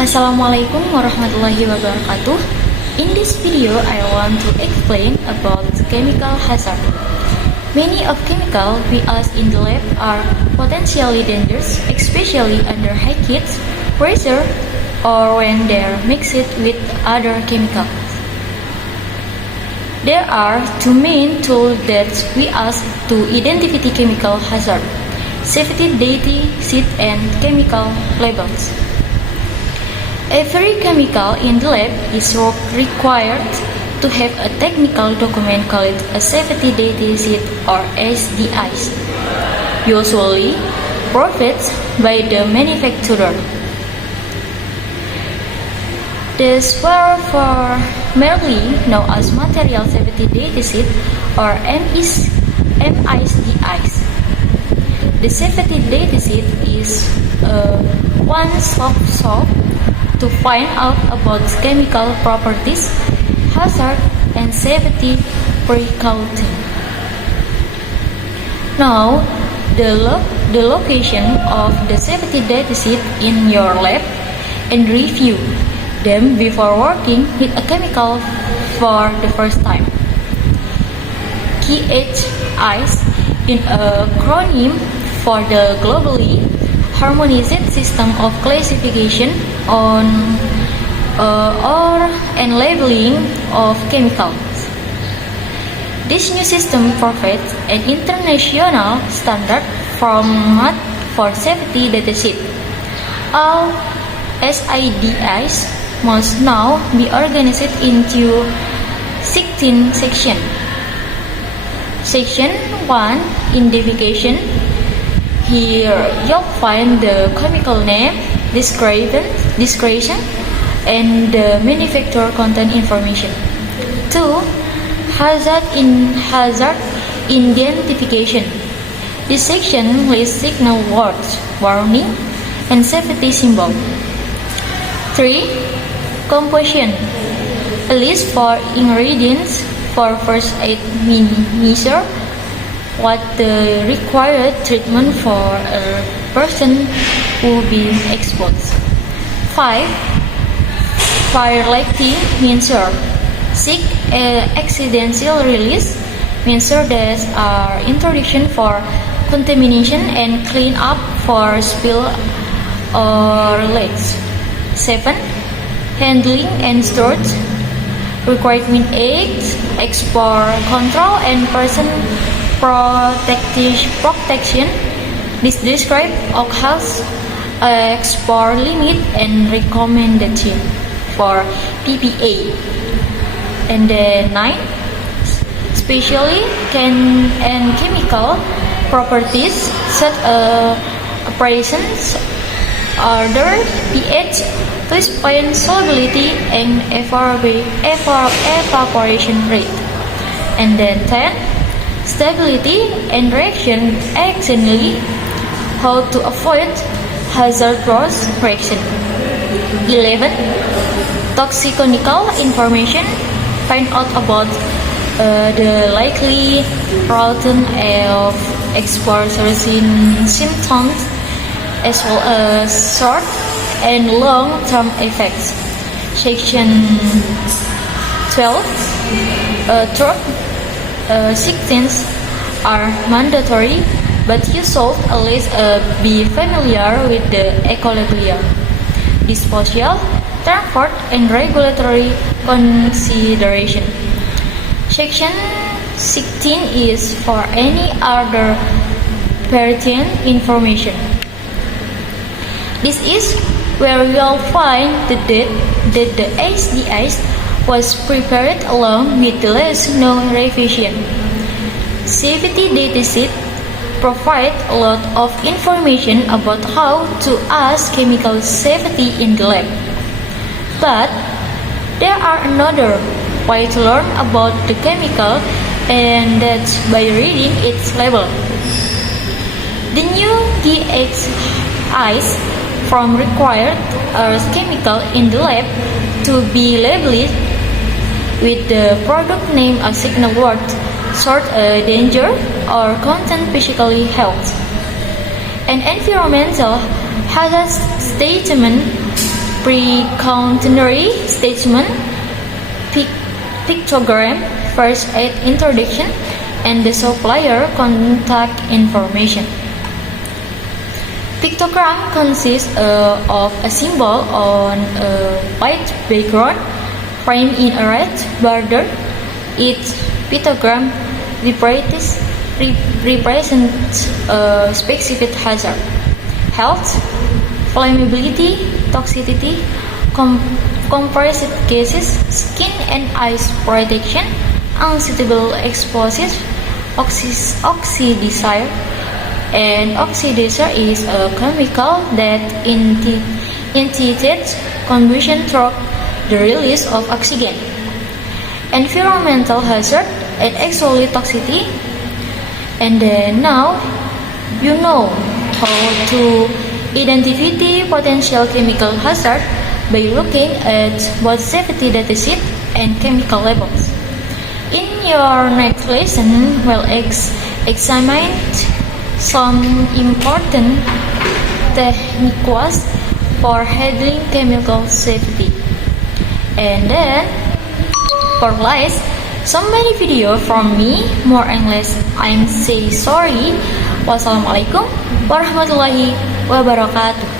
Assalamualaikum warahmatullahi wabarakatuh. In this video, I want to explain about chemical hazard. Many of chemicals we use in the lab are potentially dangerous, especially under high heat, pressure, or when they are mixed with other chemicals. There are two main tools that we use to identify the chemical hazard: safety data sheet and chemical labels. Every chemical in the lab is required to have a technical document called a safety data sheet or SDIs, usually provided by the manufacturer. These were formerly known as Material Safety Data Sheet or MSDIs. The safety data sheet is a one-stop shop to find out about chemical properties, hazard, and safety precautions. Now, the location of the safety data sheet in your lab and review them before working with a chemical for the first time. KHIs is a acronym for the globally harmonized system of classification on and labeling of chemicals. This new system provides an international standard format for safety datasheet. All SIDIs must now be organized into 16 sections. Section 1, Identification. Here you'll find the chemical name, description, and the manufacturer content information. 2. Hazard identification. This section lists signal words, warning, and safety symbol. 3. Composition. A list for ingredients for first aid measure. What the required treatment for a person who be exposed. 5. Fire-likely measure. 6. Accidental release measure that are introduction for contamination and clean up for spill or leaks. 7. Handling and storage. Requirement 8. Export control and person protection. This describes OCHA's export limit and recommendation for PPA. And then 9. Spatially and chemical properties such as presence, order, pH, twist point solubility, and evaporation rate. And then 10. Stability and reaction accidentally, how to avoid hazardous reaction. 11. Toxicological information, find out about the likely route of exposure symptoms as well as short and long-term effects. Section 12. 16 are mandatory, but you should at least be familiar with the equilibrium, disposal, transport, and regulatory consideration. Section 16 is for any other pertinent information. This is where you'll find the date that the SDIs was prepared along with the less known revision. Safety datasheet provide a lot of information about how to assess chemical safety in the lab. But there are another way to learn about the chemical, and that's by reading its label. The new GXIs from required as chemical in the lab to be labeled with the product name a signal word, short danger or content physically health. An environmental hazard statement precautionary statement, pictogram, first aid introduction, and the supplier contact information. Pictogram consists of a symbol on a white background framed in a red border. Each pictogram represents a specific hazard: health, flammability, toxicity, compressed gases, skin and eyes protection, unsuitable explosives, oxidizer. An oxidizer is a chemical that initiates combustion through the release of oxygen. Environmental hazard and actually toxicity. And then now you know how to identify the potential chemical hazard by looking at both safety data sheet and chemical labels. In your next lesson, we'll examine some important techniques for handling chemical safety. And then, for last, so many video from me, more and less, I'm say sorry. Wassalamualaikum warahmatullahi wabarakatuh.